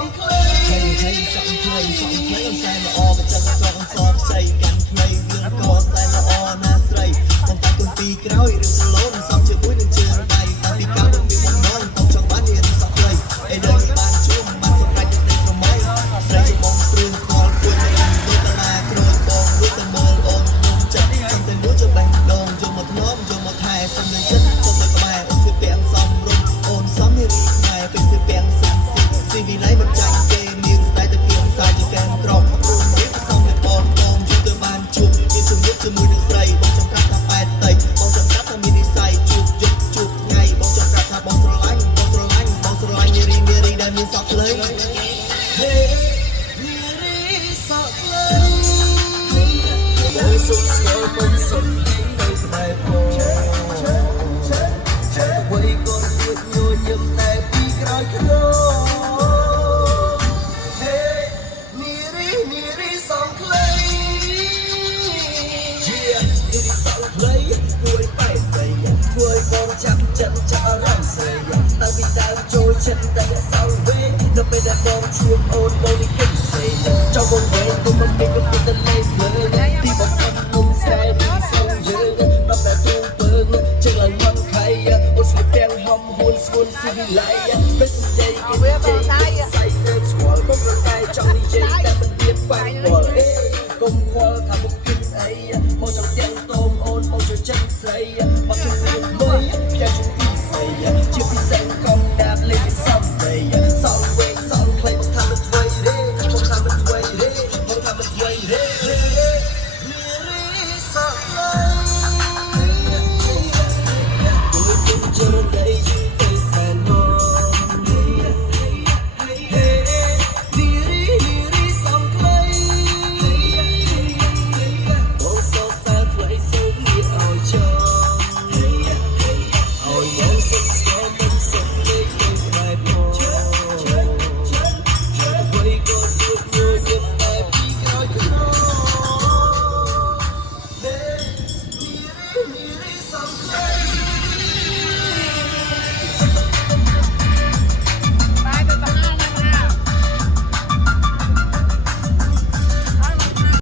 hey something play on sideละออไปจังก็กันซ้อมใส่กันเพลงเรื่องก็ใส่ละออน่าใส่มองตาคนปีเก้าอีเรื่องสโลว์ซ้อมเชื่อบุ้ยเดินเชื่อไปตาปีเก้าต้องมีมันน้อยต้องช่องบ้านเรียนสอบเลยไอเดินบ้านชุ่มมันสบายจะเต้นทำไมใส่ชั่วโมงตรึงคอคุยไม่ดูตลาดโกรธบองรู้แต่เมินอมนุ่มจัดจำแต่รู้จะแบ่งดงจงหมดน้อมจงหมดไทยสำเร็จจงเลยกระบายโอนสิเปียงซ้อมรุมโอนซ้อมให้รีบหายเป็นสิเปียงสันสิวีไลมันใจเกมยืนสไตล์ตะเกียงสายจะแกนตรงรุ่นนี้ซ้อมให้ปองปองจุดตัวบานชุบมีชุมยุบจมูกดึงใส่บองจำกัดทำไปเตยบองจำกัดทำมีนิสัยจุบจุบไงบองจำกัดทำบองสไลด์บองสไลด์บองสไลด์เยรีได้มีสอกเลยเฮ้ยเยรีสอกเลยโดยสุดสวยบนสุดในสบายพอไว้ก่อนหยุดโยนยืมแต่ปีกร้อยครั้งจับจันจะอะไรเสียตาวิตาโจฉันแต่สาวเวน้ำไม่ได้มองชวนโอนโมลิเกนเสียเจ้าวงเวตัวมันเป็นกับเป็นเล่นเลยที่บอกทำมุมแสนส่งเยอะรับแต่ตัวเปิงจะหลังมันใครโอ้สวยแดงหอมหุ่นสวนสิวิไลเป็นสนใจกินใจใส่เดินสวอลบ้องระกายจังดีเจแต่มันเบียดไปหมดกลมควอลทำมุกกินไอ้มองจังแดงโตมโอนมองจะจังใส่มาถึงเรื่องไม่แค่ฉันอีใส่ชื่อพี่แสงกองดาบเล่นซ้ำเลยสองเวกสองเพลงทำมันถวยเร่มองทำมันถวยเร่มองทำมันถวยเร่เร่เร่สักเลยตัวเป็นเจอได้ยืนเป็นแสนมองSome